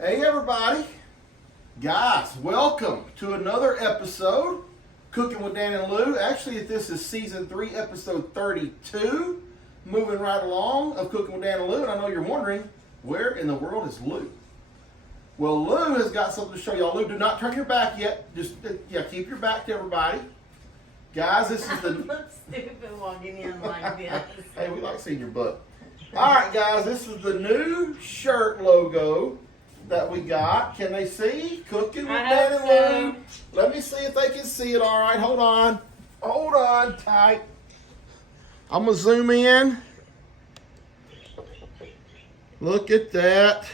Hey everybody, guys, welcome to another episode, Cooking with Dan and Lou. Actually, this is season 3, episode 32, moving right along of Cooking with Dan and Lou. And I know you're wondering, where in the world is Lou? Well, Lou has got something to show y'all. Lou, do not turn your back yet. Just, keep your back to everybody. Guys, this is the... I look stupid walking in like this. Hey, we like seeing your butt. All right, guys, this is the new shirt logo that we got. Can they see? Cooking with Dan and Lou. Let me see if they can see it. All right, hold on. Hold on tight. I'm going to zoom in. Look at that.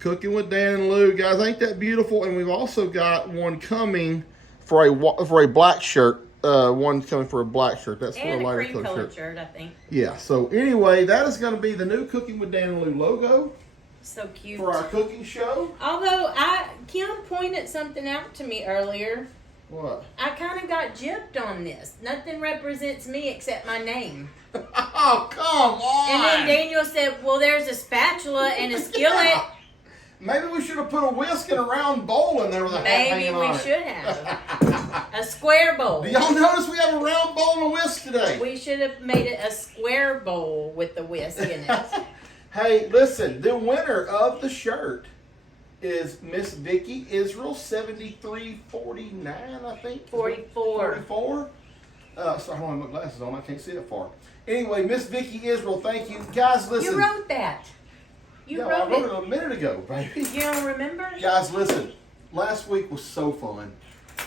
Cooking with Dan and Lou. Guys, ain't that beautiful? And we've also got one coming for a black shirt. One's coming for a black shirt. That's for a lighter cream colored shirt, I think. Yeah, so anyway, that is going to be the new Cooking with Dan and Lou logo. So cute. For our cooking show. Although Kim pointed something out to me earlier. What? I kind of got gypped on this. Nothing represents me except my name. Oh, come on. And then Daniel said, well, there's a spatula and a skillet. Yeah. Maybe we should have put a whisk and a round bowl in there with a hat hanging on it. Maybe we should have. A square bowl. Do y'all notice we have a round bowl and a whisk today? We should have made it a square bowl with the whisk in it. Hey, listen, the winner of the shirt is Miss Vicky Israel, 7349, I think. 44. 44. Sorry, I don't have my glasses on. I can't see it far. Anyway, Miss Vicky Israel, thank you. Guys, listen. You wrote that. I wrote it a minute ago, baby. You don't remember? Guys, listen. Last week was so fun.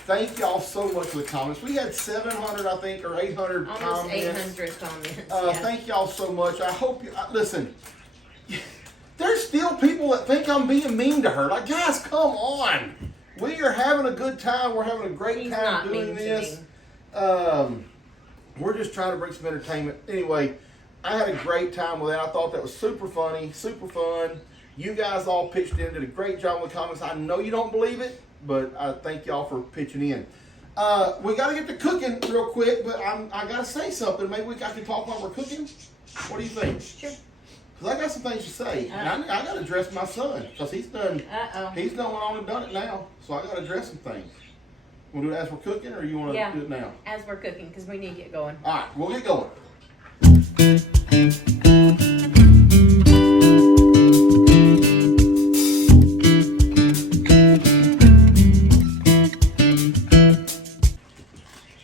Thank y'all so much for the comments. We had 700, I think, or 800 Almost comments. 800 comments. Yeah. Thank y'all so much. I hope you... listen, there's still people that think I'm being mean to her. Like, guys, come on. We are having a good time. We're having a great time doing this. We're just trying to bring some entertainment. Anyway, I had a great time with it. I thought that was super funny, super fun. You guys all pitched in, did a great job with the comments. I know you don't believe it, but I thank y'all for pitching in. We got to get to cooking real quick, but I got to say something. Maybe I can talk while we're cooking. What do you think? Sure. Because I got some things to say. And I got to address my son, because he's done went on and done it now. So I got to address some things. Want to do it as we're cooking, or you want to do it now? As we're cooking, because we need to get going. All right, we'll get going.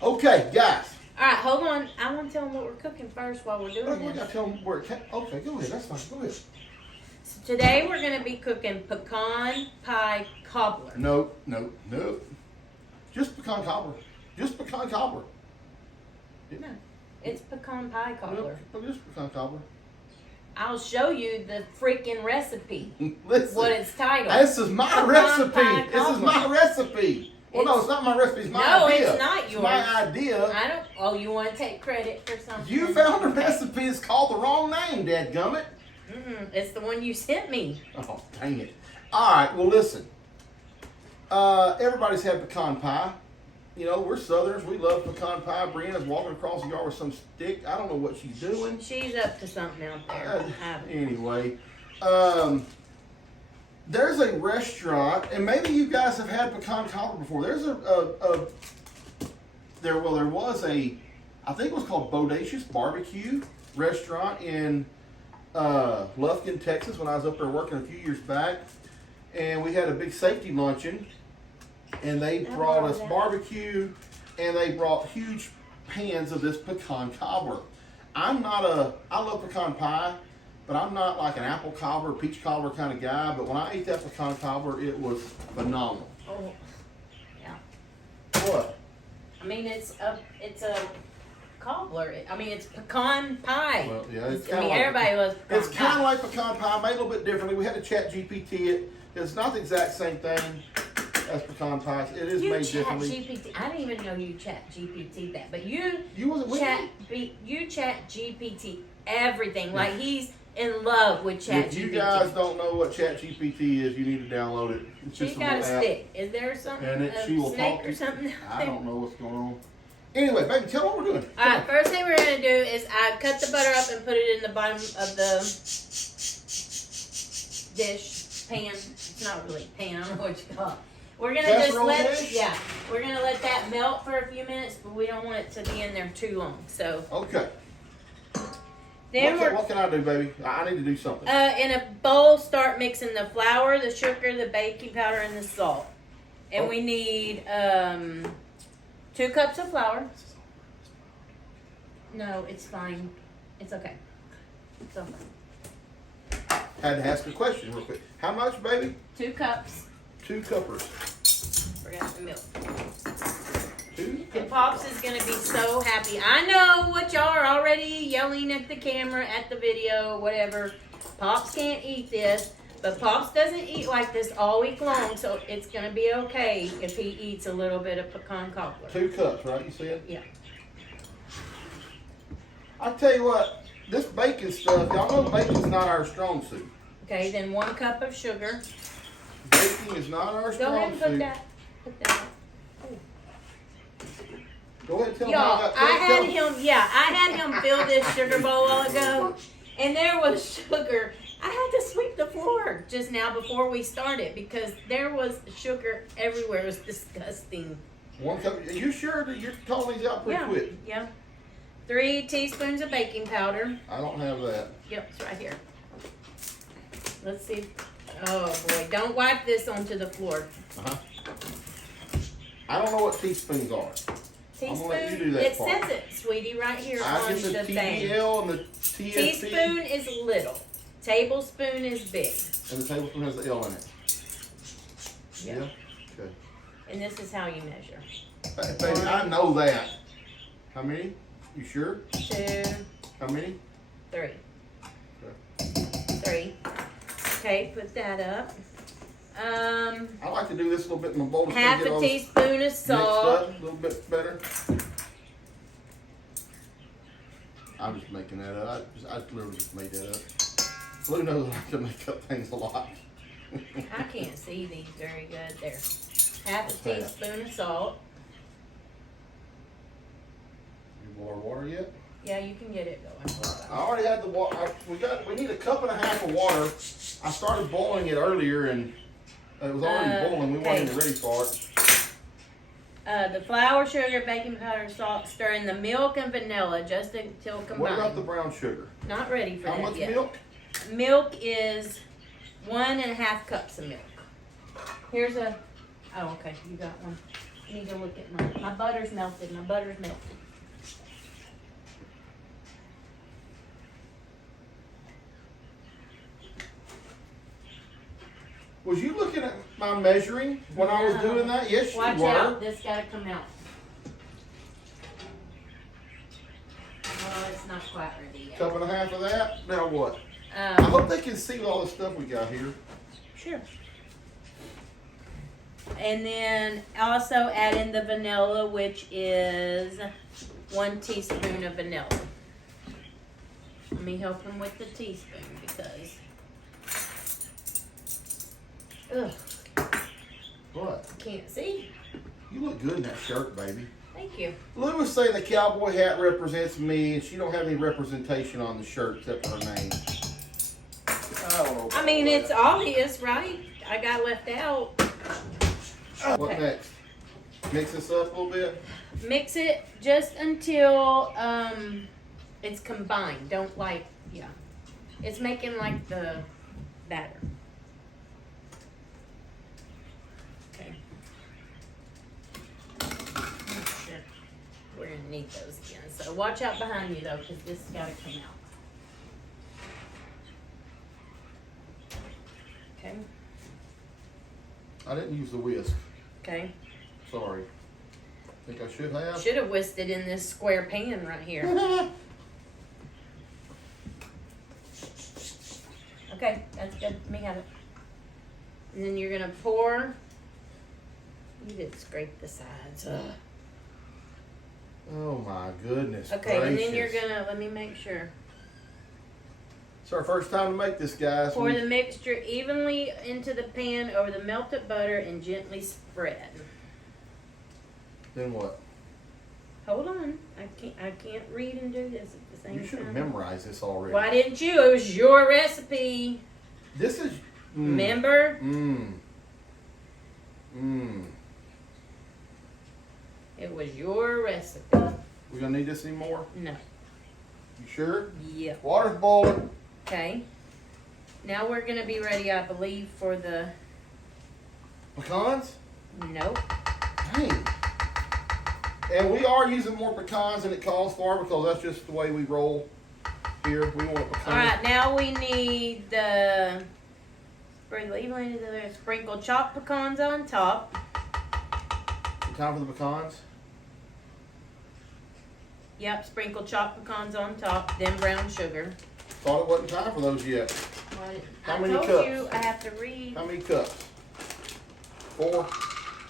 Okay, guys. All right, hold on. I want to tell them what we're cooking first while we're doing We got this. to tell them where it came. Okay, go ahead. That's fine. Go ahead. So today we're going to be cooking pecan pie cobbler. No. Just pecan cobbler. Just pecan cobbler. No, it's pecan pie cobbler. No, just pecan cobbler. I'll show you the freaking recipe. Listen, what it's titled. This is my Pecan recipe. pie This is my cobbler. recipe. Well, no, it's not my recipe. It's my idea. No, it's not yours. It's my idea. I don't. Oh, you want to take credit for something? You found a recipe that's called the wrong name, dadgummit. It's the one you sent me. Oh, dang it. All right, well, listen. Everybody's had pecan pie. You know, we're Southerners. We love pecan pie. Brianna's walking across the yard with some stick. I don't know what she's doing. She's up to something out there. Anyway, there's a restaurant, and maybe you guys have had pecan cobbler before. There's there was a, I think it was called Bodacious Barbecue restaurant in Lufkin, Texas, when I was up there working a few years back, and we had a big safety luncheon, and they brought us barbecue, and they brought huge pans of this pecan cobbler. I love pecan pie, but I'm not like an apple cobbler, peach cobbler kind of guy, but when I ate that pecan cobbler, it was phenomenal. Oh, yeah. What? I mean, it's a cobbler. I mean, it's pecan pie. Well, yeah, it's I mean, everybody loves pecan It's kind of like pecan pie, made a little bit differently. We had to chat GPT it. It's not the exact same thing as pecan pie. It is made differently. GPT. I didn't even know you chat GPT that, but you wasn't with me? You chat GPT everything. Like he's in love with chat GPT. If you guys don't know what chat GPT is, you need to download it. It's just She's got a little app. stick. Is there something? And she will snake talk or something? I don't know what's going on. Anyway, baby, tell them what we're doing. All right, first thing we're going to do is I cut the butter up and put it in the bottom of the dish. pan. It's not really a pan. I don't know what you call it. We're gonna Casserole just dish? we're gonna let that melt for a few minutes, but we don't want it to be in there too long. So Okay. then What can I do, baby? I need to do something. in a bowl, start mixing the flour, the sugar, the baking powder, and the salt. And we need 2 cups of flour. No, it's fine. It's okay. It's okay. Had to ask a question real quick. How much, baby? 2 cups. 2 cuppers. Forgot the milk. 2. And Pops is gonna be so happy. I know what y'all are already yelling at the camera, at the video, whatever. Pops can't eat this, but Pops doesn't eat like this all week long, so it's gonna be okay if he eats a little bit of pecan cobbler. 2 cups, right? You said? Yeah. I tell you what, this bacon stuff, y'all know bacon's not our strong suit. Okay, then 1 cup of sugar. Baking is not our Go strong ahead and put suit. that. Put that. Go ahead and tell Y'all, me. I had him fill this sugar bowl a while ago, and there was sugar. I had to sweep the floor just now before we started because there was sugar everywhere. It was disgusting. 1 cup. Are you sure that you're calling these out pretty quick? Yeah. 3 teaspoons of baking powder. I don't have that. Yep, it's right here. Let's see. Oh boy, don't wipe this onto the floor. Uh-huh. I don't know what teaspoons are. I'm gonna let you do that It part. says it, sweetie, right here I on get the the thing. TBL and the TSP. Teaspoon is little. Tablespoon is big. And the tablespoon has the L in it. Yeah. Okay. And this is how you measure. Baby, I know that. How many? You sure? 2, How many? 3. Okay. 3. Okay, put that up. I like to do this a little bit in my bowl. to Half get a all this teaspoon of mixed salt. up a little bit better. I'm just making that up. I literally just made that up. Lou knows I like to make up things a lot. I can't see these very good. There. Half a What's that? teaspoon of salt. You boil water yet? Yeah, you can get it going. I already had the water. We need a cup and a half of water. I started boiling it earlier and it was already boiling. We weren't okay. even ready for it. The flour, sugar, baking powder, salt. Stir in the milk and vanilla just until combined. What about the brown sugar? Not ready for How that much yet. milk? Milk is 1.5 cups of milk. Here's a. Oh, okay. You got one. I need to look at my butter's melted. My butter's melted. Was you looking at my measuring when I was No. doing that? Yes, Watch you were. out. This gotta come out. Oh, it's not quite ready yet. Cup and a half of that. Now what? I hope they can see all the stuff we got here. Sure. And then also add in the vanilla, which is 1 teaspoon of vanilla. Let me help him with the teaspoon because. Ugh, What? can't see. You look good in that shirt, baby. Thank you. Lou was saying the cowboy hat represents me, and she don't have any representation on the shirt except for her name. I don't know. I mean, it's obvious, right? I got left out. What Okay. next? Mix this up a little bit. Mix it just until it's combined. Don't it's making like the batter. Okay. Oh, shit. We're gonna need those again. So watch out behind you though, because this has gotta come out. Okay. I didn't use the whisk. Okay. Sorry. Think I should have? Should have whisked it in this square pan right here. Okay, that's good. Let me have it. And then you're gonna pour. You did scrape the sides. Ugh. Oh my goodness. Okay, and then you're gracious. gonna, let me make sure. It's our first time to make this, guys. Pour the mixture evenly into the pan over the melted butter and gently spread. Then what? Hold on. I can't read and do this at the same You should have time. memorized this already. Why didn't you? It was your recipe. This is Remember? It was your recipe. We gonna need this anymore? No. You sure? Yeah. Water's boiling. Okay. Now we're gonna be ready, I believe, for the. Pecans? Nope. Dang. And we are using more pecans than it calls for because that's just the way we roll here. We want pecans. All right. Now we need the sprinkled chopped pecans on top. Time for the pecans? Yep. Sprinkled chopped pecans on top. Then brown sugar. Thought it wasn't time for those yet. How many I told cups? you I have to read. How many cups? 4?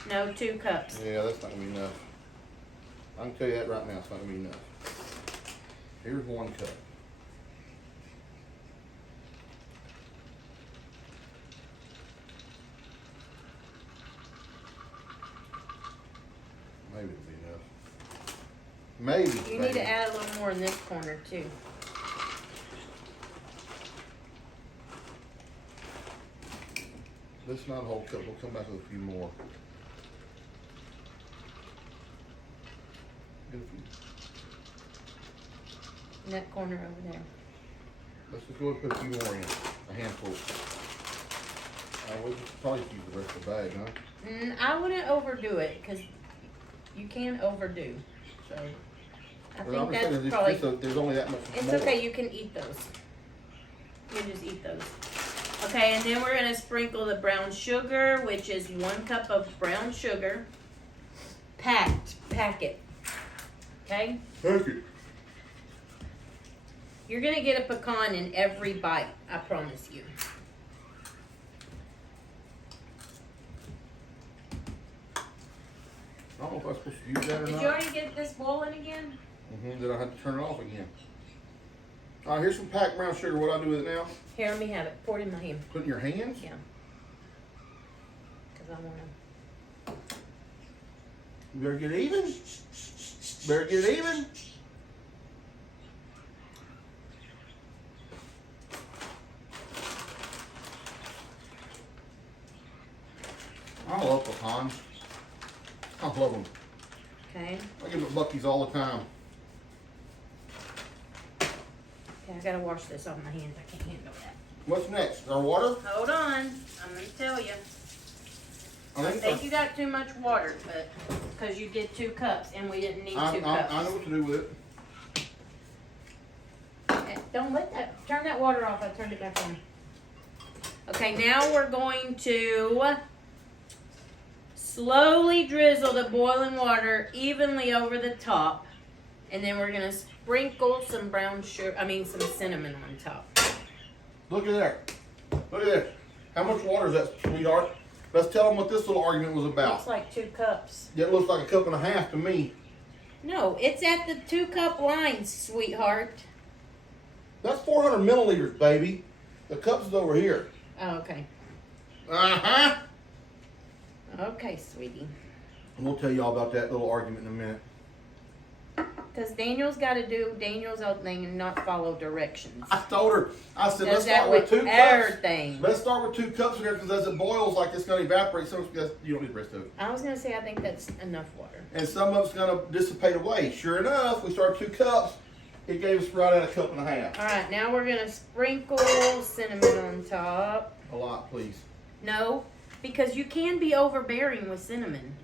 No, 2 cups. Yeah, that's not gonna be enough. I can tell you that right now, it's not gonna be enough. Here's 1 cup. Maybe it'll be enough. Maybe. You need to add a little more in this corner too. This is not a whole cup. We'll come back with a few more. Get a few. In that corner over there. Let's just go and put a few more in. A handful. We'll just probably use the rest of the bag, huh? I wouldn't overdo it because you can overdo. So I Well, think I'm that's saying probably. there's only that much It's more. okay. You can eat those. You can just eat those. Okay, and then we're gonna sprinkle the brown sugar, which is 1 cup of brown sugar. Packet. Okay. Thank you. You're gonna get a pecan in every bite. I promise you. I don't know if I'm supposed to use that or Did not. you already get this boiling again? Then I have to turn it off again. All right, here's some packed brown sugar. What do I do with it now? Here, let me have it. Pour it in my hand. Put it in your hands? Yeah. Because I want to. You better get even. Better get even. I love pecans. I love them. Okay. I give them to Buc-ee's all the time. Okay, I gotta wash this off my hands. I can't handle that. What's next? Our water? Hold on. I'm gonna tell you. I think think you got too much water, but because you did 2 cups and we didn't need 2 I cups. know what to do with it. Don't let that. Turn that water off. I turned it back on. Okay, now we're going to slowly drizzle the boiling water evenly over the top, and then we're gonna sprinkle some brown sugar. Some cinnamon on top. Look at there. Look at that. How much water is that, sweetheart? Let's tell them what this little argument was about. Looks like 2 cups. It looks like a cup and a half to me. No, it's at the 2 cup line, sweetheart. That's 400 milliliters, baby. The cup's is over here. Oh, okay. Uh-huh. Okay, sweetie. And we'll tell you all about that little argument in a minute. Because Daniel's got to do Daniel's own thing and not follow directions. I told her, I said, Does let's that start with 2 cups. everything. Let's start with 2 cups in there because as it boils, like it's going to evaporate. Some of it's, you don't need the rest of it. I was going to say I think that's enough water. And some of it's going to dissipate away. Sure enough, we started 2 cups. It gave us right at a cup and a half. All right, now we're going to sprinkle cinnamon on top. A lot, please. No, because you can be overbearing with cinnamon.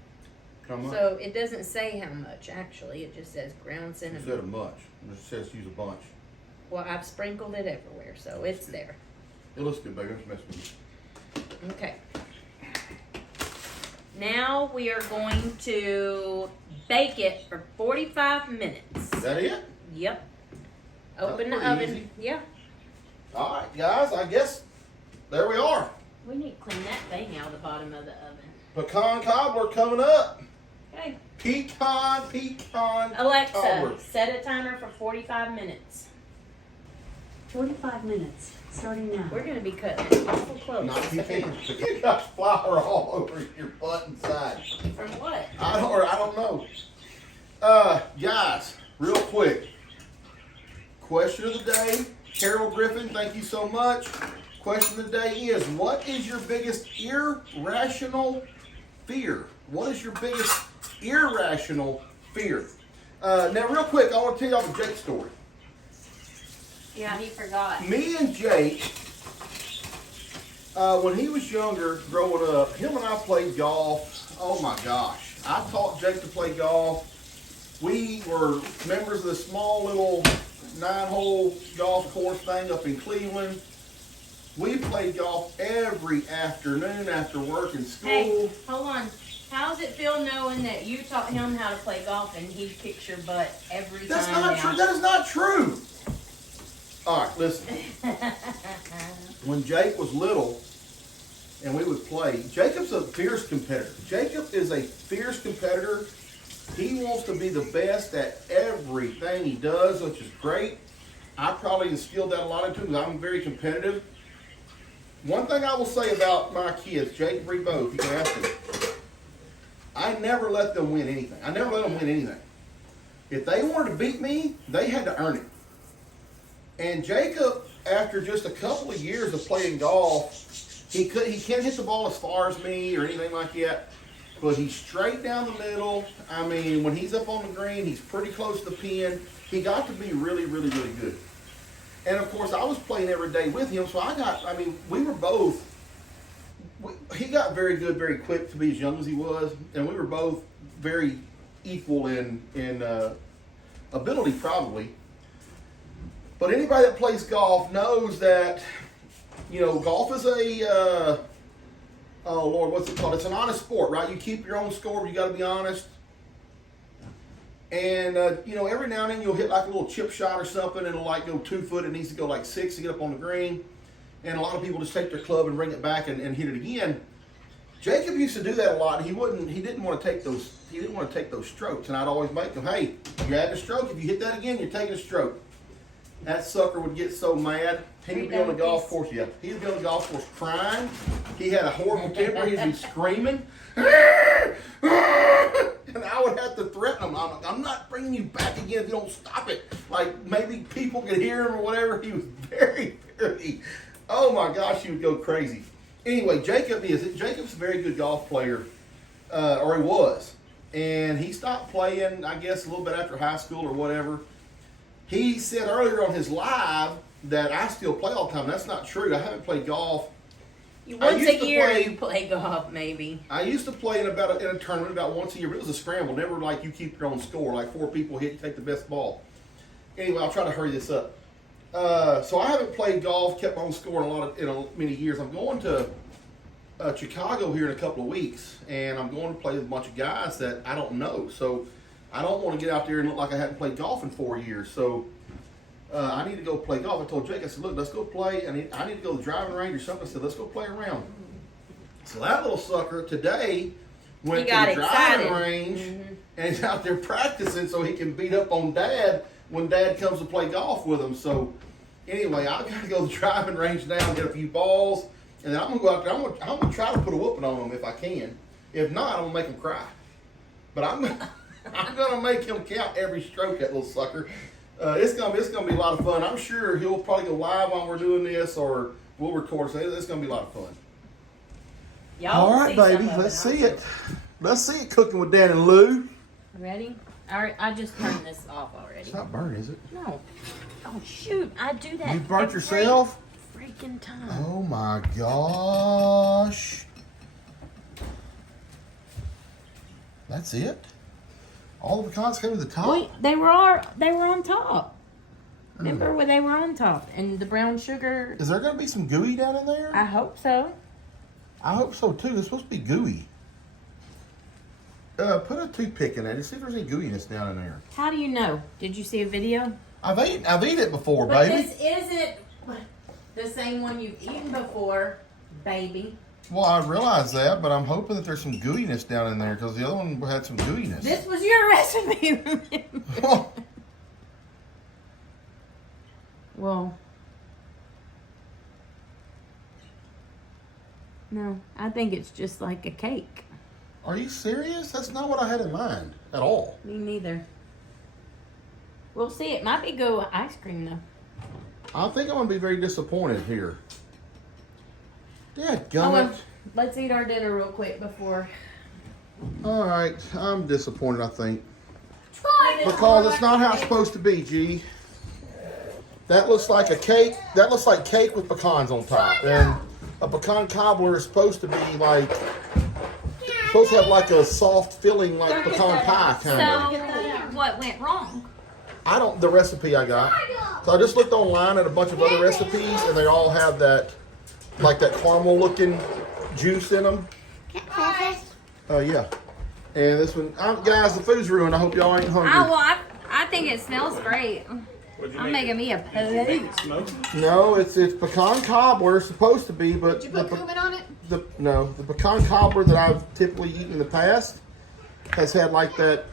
How much? So it doesn't say how much, actually. It just says ground cinnamon. Instead of much. It just says use a bunch. Well, I've sprinkled it everywhere, so it's there. It looks good, baby. I'm just messing with you. Okay. Now we are going to bake it for 45 minutes. Is that it? Yep. Open the pretty oven. easy. Yeah. All right, guys. I guess there we are. We need to clean that thing out of the bottom of the oven. Pecan cobbler coming up. Okay. Pecan Alexa, cobbler. set a timer for 45 minutes. 45 minutes, starting now. We're going to be cutting it awful close. Not pecan. You got flour all over your butt and side. From what? I don't know. Guys, real quick. Question of the day. Carol Griffin, thank you so much. Question of the day is, what is your biggest irrational fear? What is your biggest irrational fear? Now, real quick, I want to tell y'all the Jake story. Yeah, he forgot. Me and Jake, when he was younger, growing up, him and I played golf. Oh my gosh. I taught Jake to play golf. We were members of the small little 9-hole golf course thing up in Cleveland. We played golf every afternoon after work and school. Hey, hold on. How does it feel knowing that you taught him how to play golf and he kicks your butt every That's time? not true. That is not true. All right, listen. When Jake was little and we would play, Jacob's a fierce competitor. Jacob is a fierce competitor. He wants to be the best at everything he does, which is great. I probably instilled that a lot into him because I'm very competitive. One thing I will say about my kids, Jake and Bree both, you can ask them. I never let them win anything. I never let them win anything. If they wanted to beat me, they had to earn it. And Jacob, after just a couple of years of playing golf, he can't hit the ball as far as me or anything like that, but he's straight down the middle. I mean, when he's up on the green, he's pretty close to the pin. He got to be really, really, really good. And of course, I was playing every day with him, so we were both. He got very good very quick to be as young as he was, and we were both very equal in ability probably. But anybody that plays golf knows that, golf is a, oh Lord, what's it called? It's an honest sport, right? You keep your own score, but you got to be honest. And, every now and then you'll hit like a little chip shot or something, and it'll like go 2 foot, it needs to go like 6 to get up on the green. And a lot of people just take their club and bring it back and hit it again. Jacob used to do that a lot. He didn't want to take those strokes. And I'd always make him, hey, you're adding a stroke. If you hit that again, you're taking a stroke. That sucker would get so mad. He'd be on the golf course, yeah. He'd be on the golf course crying. He had a horrible temper. He'd be screaming. And I would have to threaten him. I'm not bringing you back again if you don't stop it. Like maybe people could hear him or whatever. He was very, very, oh my gosh, he would go crazy. Anyway, Jacob's a very good golf player, or he was. And he stopped playing, I guess, a little bit after high school or whatever. He said earlier on his live that I still play all the time. That's not true. I haven't played golf. Once a year you play golf, maybe. I used to play in a tournament about once a year, but it was a scramble. Never like you keep your own score. Like 4 people hit, you take the best ball. Anyway, I'll try to hurry this up. So I haven't played golf, kept my own score in many years. I'm going to Chicago here in a couple of weeks, and I'm going to play with a bunch of guys that I don't know. So I don't want to get out there and look like I hadn't played golf in 4 years. So I need to go play golf. I told Jake, I said, look, let's go play. I need to go to the driving range or something. I said, let's go play around. So that little sucker today went to the driving range and he's out there practicing so he can beat up on Dad when Dad comes to play golf with him. So anyway, I've got to go to the driving range now and get a few balls. And then I'm going to go out there. I'm going to try to put a whooping on him if I can. If not, I'm going to make him cry. But I'm going to make him count every stroke, that little sucker. It's gonna be a lot of fun. I'm sure he'll probably go live while we're doing this, or we'll record. So it's gonna be a lot of fun. All right, baby. Let's see it. Let's see it cooking with Dan and Lou. Ready? All right, I just turned this off already. It's not burnt, is it? No. Oh shoot! I do that. You burnt yourself? Freaking time. Oh my gosh! That's it. All the pecans came to the top? Wait, they were on top. Remember when they were on top? And the brown sugar. Is there going to be some gooey down in there? I hope so. I hope so too. It's supposed to be gooey. Put a toothpick in there and see if there's any gooeyiness down in there. How do you know? Did you see a video? I've eaten it before, But baby. this isn't the same one you've eaten before, baby. Well, I realize that, but I'm hoping that there's some gooeyiness down in there because the other one had some gooeyiness. This was your recipe, remember? Well, no, I think it's just like a cake. Are you serious? That's not what I had in mind at all. Me neither. We'll see. It might be go ice cream though. I think I'm going to be very disappointed here. Dadgummit. Let's eat our dinner real quick before. All right, I'm disappointed, I think. Because it's not how it's supposed to be, G. That looks like a cake. That looks like cake with pecans on top. And a pecan cobbler is supposed to be like, supposed to have like a soft filling like pecan pie kind of. So, what went wrong? The recipe I got. So I just looked online at a bunch of other recipes and they all have that, like that caramel looking juice in them. Yeah. And this one, guys, the food's ruined. I hope y'all ain't hungry. I think it smells great. I'm making me a plate. No, it's pecan cobbler, supposed to be, but Did you put cumin on it? No, the pecan cobbler that I've typically eaten in the past has had like that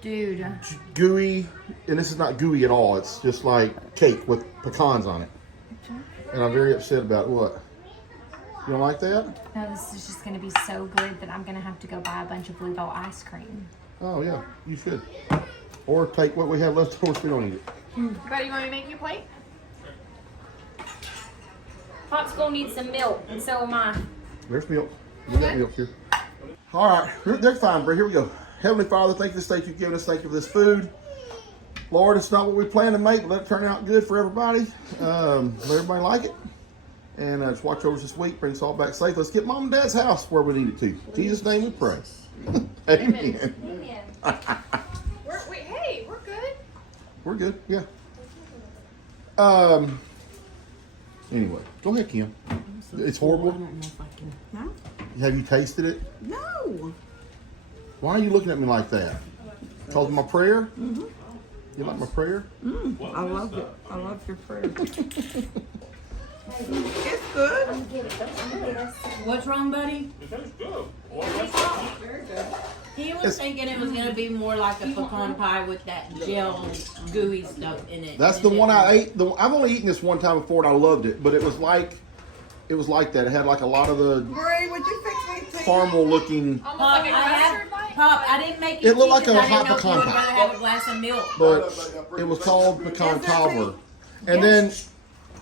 Dude. gooey, and this is not gooey at all. It's just like cake with pecans on it, and I'm very upset about it. What? You don't like that? No, this is just going to be so good that I'm going to have to go buy a bunch of Bluebell ice cream. Oh yeah, you should. Or take what we have left over if we don't eat it. Buddy, you want me to make you a plate? Popsicle needs some milk, and so am I. There's milk. We got milk here. All right, they're fine, Brie. Here we go. Heavenly Father, thank you for this day you've given us. Thank you for this food. Lord, it's not what we planned to make, but let it turn out good for everybody. Let everybody like it. And just watch over us this week. Bring us all back safe. Let's get Mom and Dad's house where we need it to. In Jesus' name we pray. Amen. We're good. We're good, yeah. Anyway, go ahead, Kim. It's horrible. No? Have you tasted it? No. Why are you looking at me like that? Because of my prayer? Mm-hmm. You like my prayer? I love it. I love your prayer. It's good. What's wrong, buddy? It tastes good. He was thinking it was gonna be more like a pecan pie with that gel gooey stuff in it. That's the one I ate. I've only eaten this one time before and I loved it, but it was like that. It had like a lot of the Brie, would you fix me tea? caramel looking, Almost Pop, like a I custard bite. Pop, I didn't make you It looked tea like a 'cause I hot didn't know if you pecan would pie. rather have a glass of milk. but it was called pecan cobbler. And then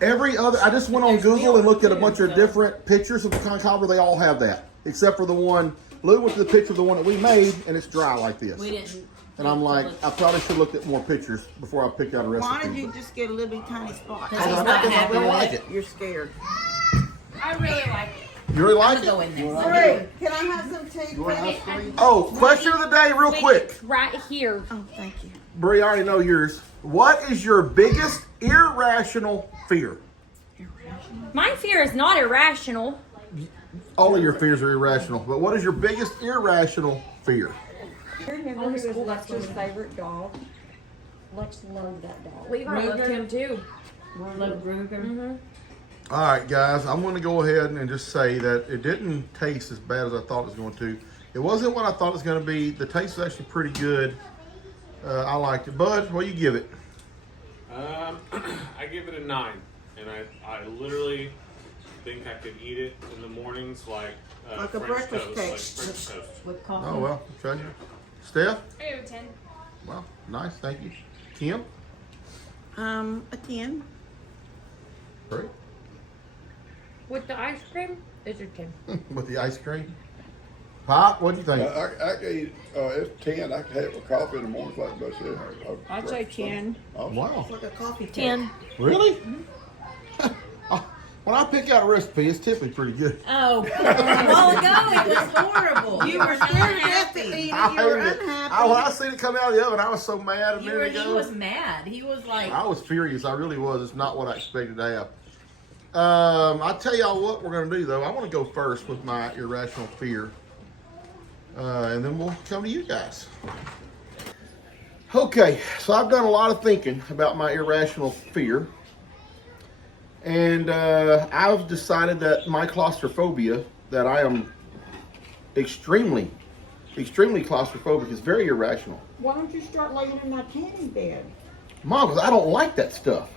I just went on Google and looked at a bunch of different pictures of pecan cobbler. They all have that, except for the one. Lou went to the picture of the one that we made, and it's dry like this. We didn't. And I'm like, I probably should have looked at more pictures before I picked out a recipe. Why did you just get a little bitty tiny spot? Because he's not happy don't with like it. it. You're scared. I really like it. You really like I'm gonna go it? in there. Brie, can I have some tea, please? Oh, question of the day, real quick. Right here. Oh, thank you. Bree, I already know yours. What is your biggest irrational fear? My fear is not irrational. All of your fears are irrational, but what is your biggest irrational fear? Remember who was Lex's favorite dog? Lex loved that dog. Levi loved him too. Love Ruger. All right, guys, I'm going to go ahead and just say that it didn't taste as bad as I thought it was going to. It wasn't what I thought it was going to be. The taste was actually pretty good. I liked it. Bud, what do you give it? I give it a 9, and I literally think I could eat it in the mornings like Like a French breakfast toast, cake. like French toast. With coffee. Oh, well, treasure. Steph? I give it a 10. Well, nice, thank you. Kim? A 10. Great. With the ice cream, it's a 10. With the ice cream? Pop, what do you think? I can eat, it's 10. I can have it with coffee in the morning, like I said. I'd say 10. Oh, Wow. It's like a coffee 10. Really? When I pick out a recipe, it's typically pretty good. Oh, a while ago it was horrible. You were scared to eat it. You were hated it. unhappy. When I seen it come out of the oven, I was so mad a He minute ago. was mad. He was like, I was furious. I really was. It's not what I expected to have. I'll tell y'all what we're going to do, though. I want to go first with my irrational fear. And then we'll come to you guys. Okay, so I've done a lot of thinking about my irrational fear. And I've decided that my claustrophobia, that I am extremely claustrophobic, is very irrational. Why don't you start laying in that tanning bed? Mom, because I don't like that stuff.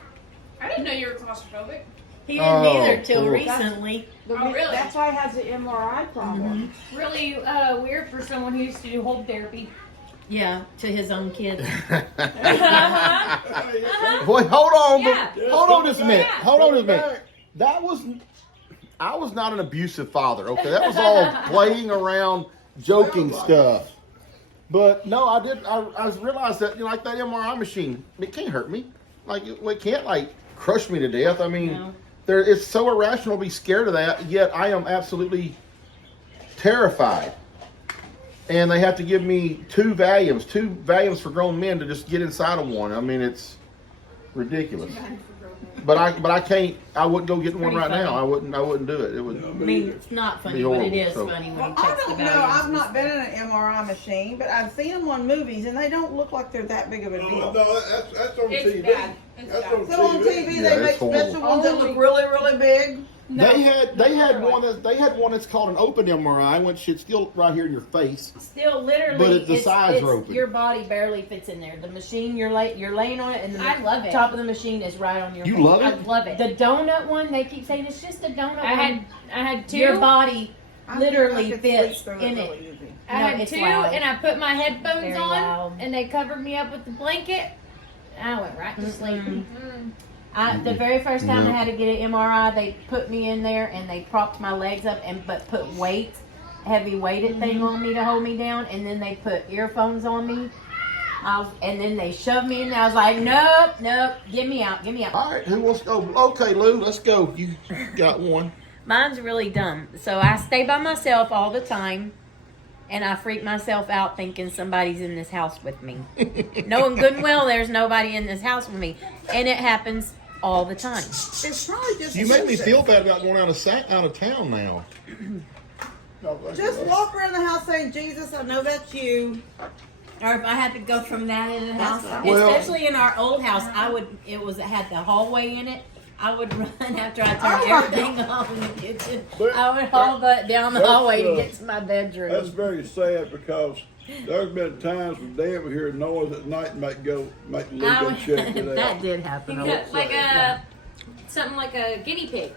I didn't know you were claustrophobic. he didn't either till cool. recently. Oh, really? That's why he has the MRI problem. Really weird for someone who used to do hold therapy. Yeah, to his own kids. Boy, hold on. Yeah. Hold on just a minute. Hold on just a minute. That was I was not an abusive father. Okay, that was all playing around, joking stuff. But no, I realized that, like that MRI machine, it can't hurt me. Like it can't like crush me to death. I mean, it's so irrational to be scared of that. Yet I am absolutely terrified. And they have to give me two Valiums for grown men to just get inside of one. I mean, it's ridiculous. But I can't. I wouldn't go get one right now. I wouldn't do it. It would. I mean, it's not funny, Be but it horrible, is so. funny when Well, you I text the don't know. values. I've not been in an MRI machine, but I've seen them on movies, and they don't look like they're that big of a No, deal. that's on It's TV. bad. It's That's bad. on So on TV, Yeah, they make it's horrible. special ones that look really, really big. They had one that's called an open MRI, which it's still right here in your face. Still, literally, But the sides are open. Your body barely fits in there. The machine, you're laying on it, and the I love it. top of the machine is right on your You face. love I it? love it. The donut one, they keep saying it's just a donut I one. had two. Your body I think literally I could sleep fits through in really it. easy. I No, had it's two, loud. and I put my headphones Very on, loud. and they covered me up with the blanket. I went right to sleep. The very first time No. I had to get an MRI, they put me in there and they propped my legs up but put heavy weighted thing on me to hold me down, and then they put earphones on me. And then they shoved me in there. I was like, nope, get me out. All right, who wants to go? Okay, Lou, let's go. You got one. Mine's really dumb. So I stay by myself all the time, and I freak myself out thinking somebody's in this house with me. Knowing good and well there's nobody in this house with me. And it happens all the time. It's probably just. You make me feel bad about going out of town now. Just walk around the house saying, "Jesus, I know that's you." Or if I had to go from that in the house, That's Well- especially in our old house, it had the hallway in it. I would run after I Oh turned my everything off in the kitchen. But- I would haul butt down the That's, hallway to get to my bedroom. That's very sad because there's been times when Dad would hear noise at night and make Lou go check it that out. did happen. Like something like a guinea pig.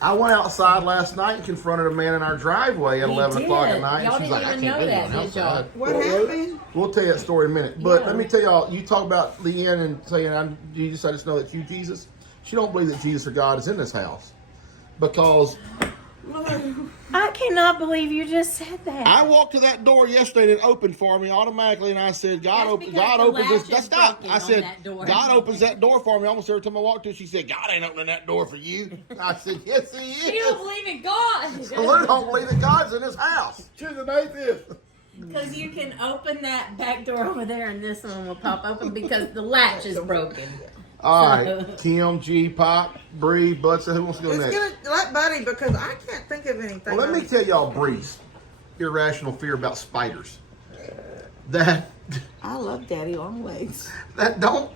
I went outside last night and confronted a man in our driveway at He 11 o'clock at did. night. Y'all And she's didn't like, I even can't know believe that, I'm did y'all? outside. What What was happened? We'll tell you that story in a minute. But Yeah. let me tell y'all, you talk about Leanne and saying, Jesus, I just know that you, Jesus. She don't believe that Jesus or God is in this house. Because I cannot believe you just said that. I walked to that door yesterday and it opened for me automatically, and I said, That's God because opens the this. latch is Stop. broken I on said, that door. God opens that door for me. Almost every time I walked to it, she said, God ain't opening that door for you. I said, yes, he is. You don't believe in God. So Lou don't believe that God's in his house. She's an atheist. Because you can open that back door over there and this one will pop open because the latch is broken. All right, Kim, G, Pop, Bree, Butsa, who wants to go Let's next? get let Buddy because I can't think of anything. Well, let me tell y'all Bree's irrational fear about spiders. That I love Daddy Long Legs. don't,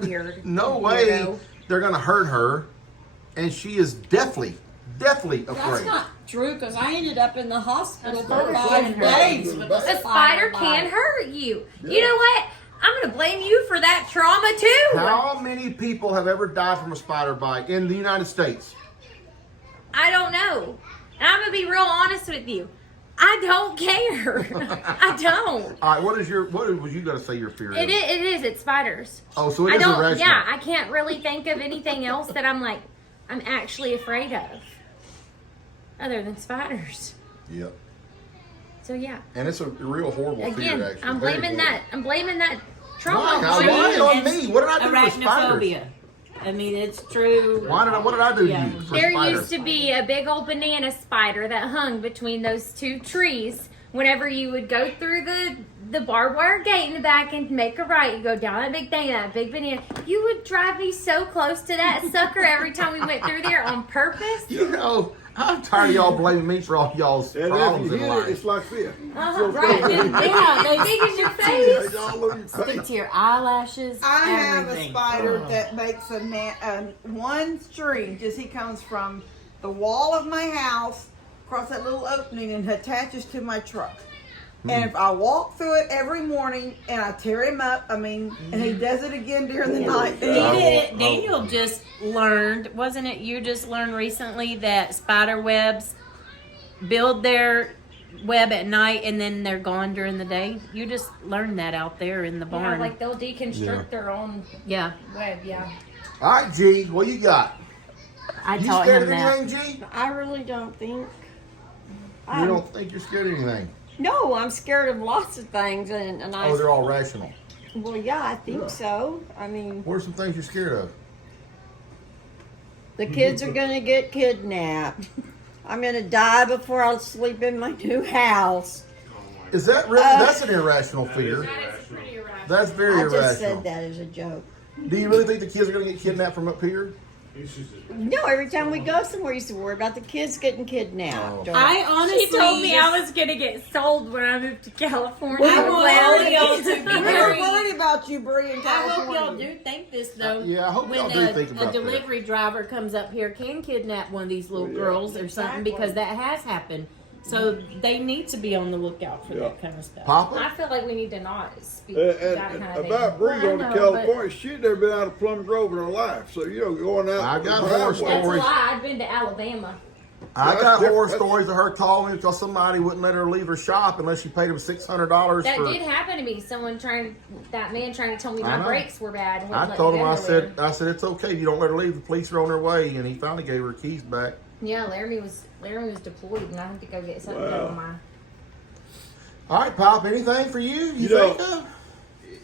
Weird. no way Weirdo. they're gonna hurt her, and she is deathly That's afraid. not true, because I ended up in the hospital for spider 5 can hurt days you. with A spider can hurt you. You know what? I'm gonna blame you for that trauma too. How many people have ever died from a spider bite in the United States? I don't know. And I'm gonna be real honest with you. I don't care. I don't. All right, what was you gonna say your fear It is? is. It's spiders. Oh, so it I is don't. irrational. Yeah, I can't really think of anything else that I'm actually afraid of, other than spiders. Yep. So yeah. And it's a real horrible Again, fear, actually. I'm Very blaming horrible. that. I'm blaming that trauma. Why? on Why you. on me? What did I do with spiders? Arachnophobia. I mean, it's true. What did I do to Yeah. you for There spiders? used to be a big old banana spider that hung between those two trees. Whenever you would go through the barbed wire gate in the back and make a right, you go down that big thing, that big banana. You would drive me so close to that sucker every time we went through there on purpose. You know, I'm tired of y'all blaming me for all y'all's And if problems you in hit it, life. it's like this. Right. Yeah, they Big as your face. It's all over your stick face. to your eyelashes. I have a everything. spider that makes one string. Just he comes from the wall of my house across that little opening and attaches to my truck. And if I walk through it every morning and I tear him up, and he does it again during the night. Daniel just learned, wasn't it? You just learned recently that spider webs build their web at night and then they're gone during the day. You just learned that out there in the Yeah, barn. like they'll deconstruct their own Yeah. web. Yeah. All right, G, what you got? I You taught scared him of that. anything, G? I really don't think. You don't think you're scared of anything? No, I'm scared of lots of things, and I. Oh, they're all rational. Well, yeah, I think so. I mean, What are some things you're scared of? the kids are gonna get kidnapped. I'm gonna die before I'll sleep in my new house. Is that really? That's an irrational fear. That is pretty irrational. That's very I just irrational. said that as a joke. Do you really think the kids are going to get kidnapped from up here? No, every time we go somewhere, you used to worry about the kids getting kidnapped. Oh. or- I honestly She told me I was gonna get sold when I moved to California. I want y'all to be We're very. worried about you, Bree, in I hope California. y'all do think this though. Yeah, I hope when y'all do think about a delivery driver comes up here, can kidnap one of these little girls or something, because that has happened. So they need to be on the lookout for that kind of stuff. that. Papa? I feel like we need to not speak And, that kind of thing. about Bree Well, I going to know, California, she'd never been out of Plum Grove in her life. So, going out. I got the horror driveway. That's a stories. lie. I've been to Alabama. I That's got horror different. stories of her calling because somebody wouldn't let her leave her shop unless she paid them $600 That for. did happen to me. That man trying to tell me I my know. brakes were bad. and I wouldn't let told me him, go I nowhere. said, it's okay. You don't let her leave. The police are on their way. And he finally gave her keys back. Yeah, Laramie was deployed, and I had to go get something Wow. done on my. All right, Pop, anything for you? You think know- of?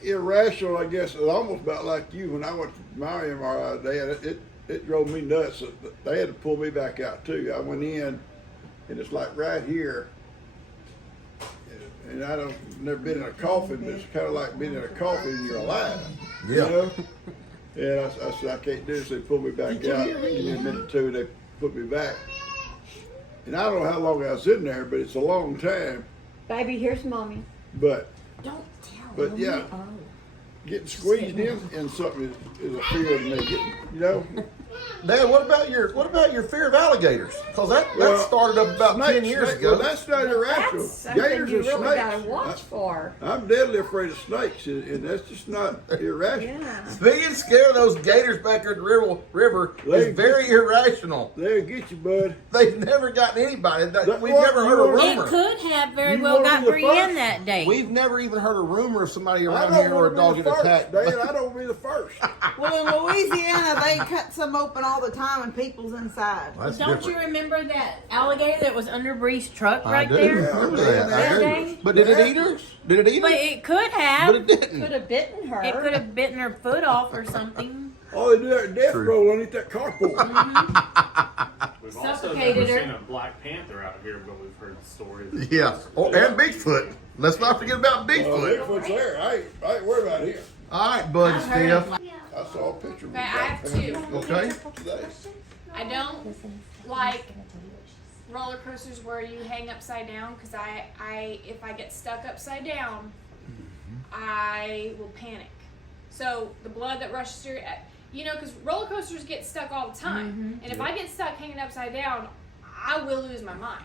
Irrational, I guess. It's almost about like you. When I went to my MRI today, it drove me nuts. They had to pull me back out too. I went in, and it's like right here. And I don't never been in a coffin, but it's kind of like being in a coffin and you're alive. Yeah. You know? And I said, I can't do this. They pulled me back out. Give me a minute or two. They put me back. And I don't know how long I was in there, but it's a long time. Baby, here's mommy. But Don't tell But, them. yeah. Oh. getting squeezed in something is a fear to me. Dad, what about your fear of alligators? Because that Well, started up about 10 years ago. Well, that's not irrational. That's something Gators you are really snakes. gotta watch for. I'm deadly afraid of snakes, and that's just not irrational. Yeah. Being scared of those gators back there at the river They- is very irrational. They'll get you, bud. They've never gotten anybody. That- We've what? never heard a You It rumor. could have very You well wanna got be the Bree in first? that day. We've never even heard a rumor of somebody I around don't here or a want dog to be get the first, attacked. Dad. I don't want to be the first. Well, in Louisiana, they cut some open all the time and people's inside. That's Don't different. you remember that alligator that was under Bree's truck I right do there? remember that. I do. day? But did it eat her? Did it eat But her? it could But have. it didn't. Could have bitten her. It could have bitten her foot off or something. All they do that death True. roll underneath that carport. We've also Suffocated never her. seen a black panther out here, but we've heard stories. Yeah. Oh, and Bigfoot. Let's not forget about Bigfoot. Bigfoot's there. I ain't worried about him. All right, buddy, I've heard of Steph. I saw a picture of Okay, I have two. Okay. today. I don't like roller coasters where you hang upside down because if I get stuck upside down, I will panic. So the blood that rushes through, because roller coasters get stuck all the time, and if I get stuck hanging upside down, I will lose my mind.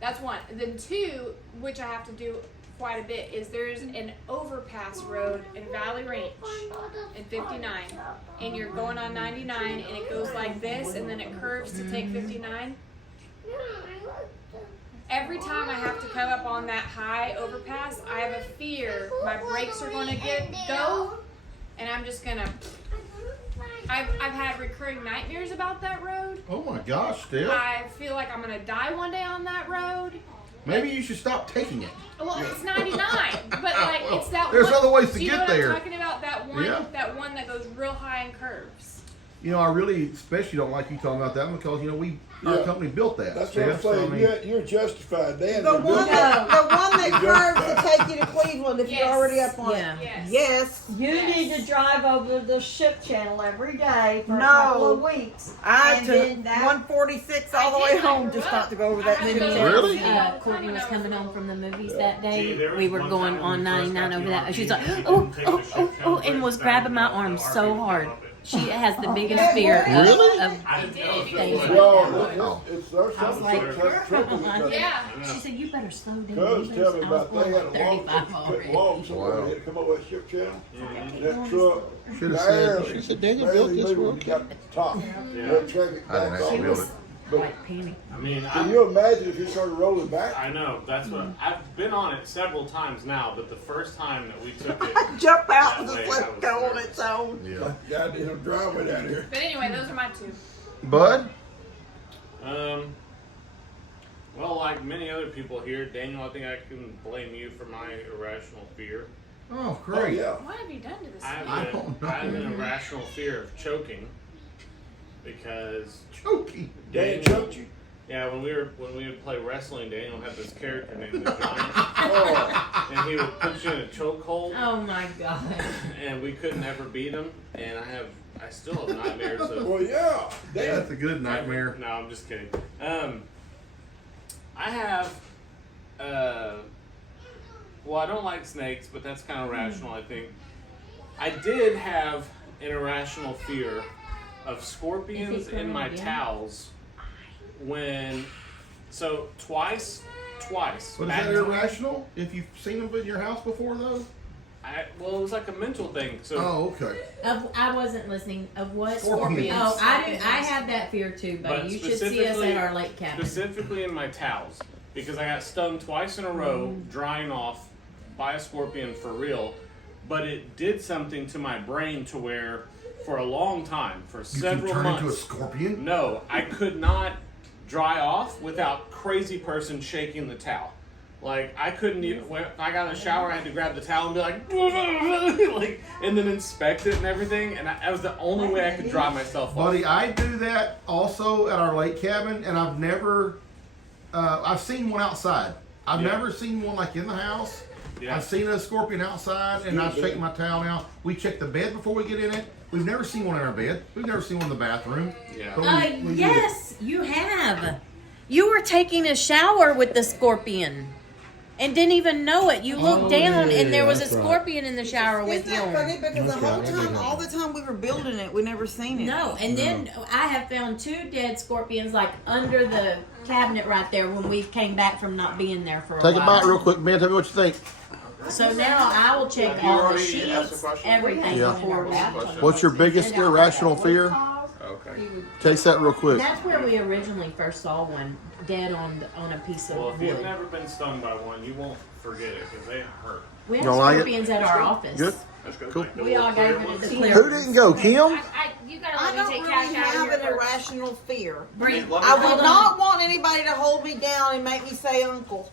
That's one. Then two, which I have to do quite a bit, is there's an overpass road in Valley Ranch in 59, and you're going on 99, and it goes like this, and then it curves to take 59. Every time I have to come up on that high overpass, I have a fear my brakes are going to go, and I'm just gonna. I've had recurring nightmares about that road. Oh my gosh, Steph. I feel like I'm gonna die one day on that road. Maybe you should stop taking it. Well, it's 99, but like it's that. There's one, other ways to do you get know what there. I'm talking about? That one, Yeah. that one that goes real high in curves. You know, I really especially don't like you talking about that one because, our Yeah. company built that. That's what I'm Steph, so, saying. You're justified. Dan, The they one built that, that. the one that curves to take you to Cleveland if you're Yes. already up on Yeah. it. Yes. Yes. You Yes. need to drive over the ship channel every day for No. a couple of weeks. I And took then that- 146 I all the did way when I home grew just up. not to go over that I video. had to go Really? see all the time Courtney when was I coming home from the movies that day. Gee, there We was were one going time on when we first 99 got over the that. RV, She's like, we oh, couldn't take oh, the ship oh, channel oh, and very was fast grabbing my without arm the so RV hard. above it. She has the biggest Yeah, fear Really? of I didn't know if it things was like Well, that. it's there's I was some like, folks have trouble with that. Yeah. She said, you better slow down. Cuz You tell better me slow about they had a long 35 trip already. long somewhere. Wow. They had to come over that ship channel. That truck Should have said, barely, she said, Daniel built barely this moved when road. you got to the top. Yeah. That traffic I didn't backed actually off. build it. Like panic. I mean, Can you imagine if you started rolling back? I know that's what I've been on it several times now, but the first time that we took it, Jump out and That way just I let was go on nervous. its own. Yeah. Goddamn driveway down here. But anyway, those are my two. Bud? Well, like many other people here, Daniel, I think I can blame you for my irrational fear. Oh, Oh, great. yeah. What have you done to this? I man? have an irrational fear of choking because Choking. Dan Daniel, choked you? yeah, when we would play wrestling, Daniel had this character named the Giant, Oh, and he would put you in a chokehold, Oh my God. and we couldn't ever beat him. And I still have nightmares of. well, yeah. Dan. That's a good nightmare. No, I'm just kidding. I have, well, I don't like snakes, but that's kind of rational, I think. I did have an irrational fear of scorpions in my towels twice. But is back that to- irrational? If you've seen them in your house before, though? Well, it was like a mental thing. So Oh, okay. I wasn't listening. Of what? Scorpions. Oh, I have that fear too, buddy. But You should see us specifically- at our lake cabin. specifically in my towels, because I got stung twice in a row drying off by a scorpion for real. But it did something to my brain to where, for a long time, for You several can turn into a months, scorpion? no, I could not dry off without crazy person shaking the towel. Like, I couldn't even, when I got in the shower, I had to grab the towel and be like, like, and then inspect it and everything, and that was the only way I could dry myself off. Buddy, I do that also at our lake cabin, and I've never, I've seen one outside. I've Yeah. never seen one like in the house. Yeah. I've seen a scorpion outside, and I shake my towel now. We check the bed before we get in it. We've never seen one in our bed. We've never seen one in the bathroom. Yeah. But we do Yes, you have. You were taking a shower with the scorpion and didn't even know it. You looked down and there was a scorpion in the shower with Isn't you. that funny? Because the whole time, all the time we were building it, we never seen it. No, and then I have found 2 dead scorpions like under the cabinet right there when we came back from not being there for a Take a while. bite real quick, man. Tell me what you think. So now I will check Have you all the already sheets, asked the question? everything Yeah. before we. What's your biggest irrational fear? Okay. Taste that real quick. That's where we originally first saw one dead on a piece of Well, if you've wood. never been stung by one, you won't forget it because they hurt. We have Don't like it? scorpions at our office. Good. That's good. Cool. Like the We all little gave clear it ones. the Who clear. didn't go, Kim? You gotta I let me don't take really cash out have of an your purse. irrational fear. Bring, Let me- I would Hold on. not want anybody to hold me down and make me say uncle.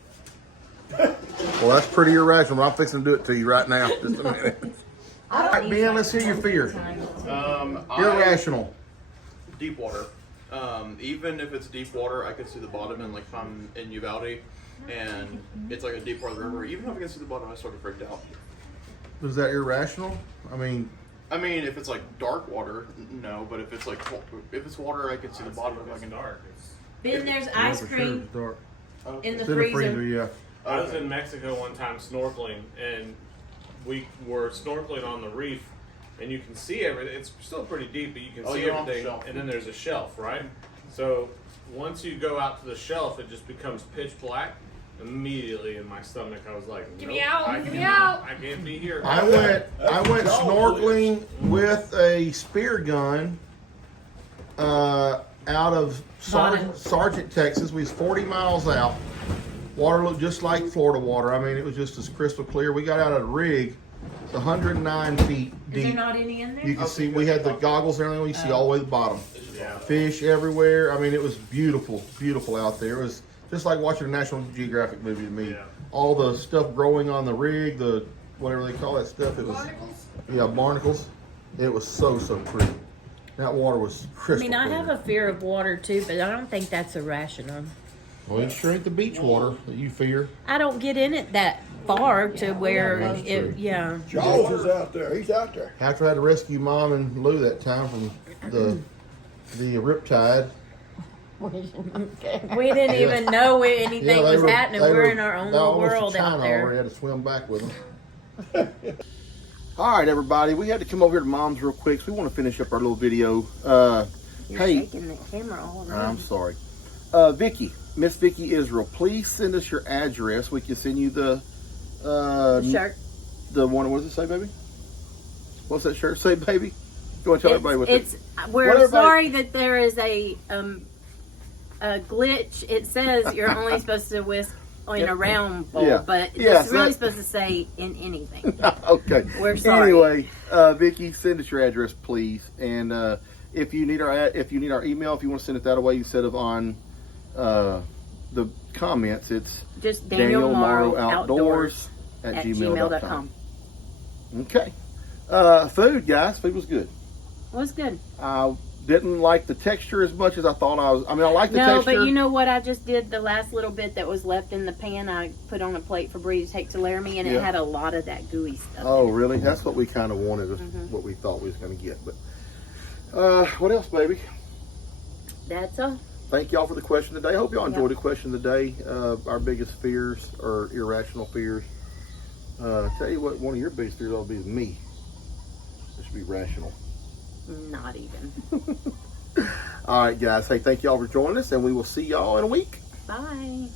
Well, that's pretty irrational. I'm fixing to do it to you right now. Just a minute. All right, Ben, let's hear your fear. Irrational. Deep water. Even if it's deep water, I can see the bottom. And like if I'm in Uvalde and it's like a deep part of the river, even if I can see the bottom, I sort of freaked out. Is that irrational? I mean, If it's like dark water, no. But if it's like if it's water, I can see the bottom. I can Dark. It's- Ben, there's ice cream in the it's in the freezer. freezer, yeah. I was in Mexico one time snorkeling, and we were snorkeling on the reef, and you can see everything. It's still pretty deep, but you can Oh, see you're on the everything. shelf. And then there's a shelf, right? So once you go out to the shelf, it just becomes pitch black. Immediately in my stomach, I was like, Get me "Nope, out, I get me cannot- out." I can't be here." I went snorkeling with a spear gun out of Sargent, Texas. We was 40 miles out. Water looked just like Florida water. I mean, it was just as crystal clear. We got out of the rig. It's 109 feet Is there deep. not any in there? You can see, we had the goggles and everything. You see all the way to the bottom. Yeah. Fish everywhere. I mean, it was beautiful, beautiful out there. It was just like watching a National Geographic movie to me. Yeah. All the stuff growing on the rig, the whatever they call that stuff. It was barnacles. It was so pretty. That water was I crystal mean, I clear. have a fear of water too, but I don't think that's irrational. Well, it sure ain't the beach water that you fear. I don't get in it that far to where That's true. it, yeah. Jaws is out there. He's out there. After I had to rescue Mom and Lou that time from the riptide. We didn't even know anything was happening. We're in our own little world out Already there. had to swim back with them. All right, everybody. We had to come over here to Mom's real quick, so we want to finish up our little video. Hey, Taking the camera all I'm sorry. Vicky, Miss Vicky Israel, please send us your address. We can send you the shirt. The one. What does it say, baby? What's that shirt say, baby? Go and tell everybody what We're everybody- sorry that there is a glitch. It says you're only supposed to whisk in a round bowl, Yeah. but Yeah, it's really that- supposed to say in anything. Okay. We're sorry. Anyway, Vicky, send us your address, please. And if you need our email, if you want to send it that way instead of on the comments, it's Just Daniel Morrow Outdoors at at gmail.com. Okay. Food, guys. Food was good. It was good. I didn't like the texture as much as I thought I was. I mean, I like the No, texture. but you know what I just did? The last little bit that was left in the pan, I put on a plate for Bree to take to Laramie, and Yeah. it had a lot of that gooey stuff. Oh, really? That's what we kind of wanted, what we thought we was going to get. But what else, baby? That's all. Thank y'all for the question today. I hope y'all enjoyed the question today. Our biggest fears or irrational fears. Tell you what, one of your biggest fears will be me. It should be rational. Not even. All right, guys. Hey, thank y'all for joining us, and we will see y'all in a week. Bye.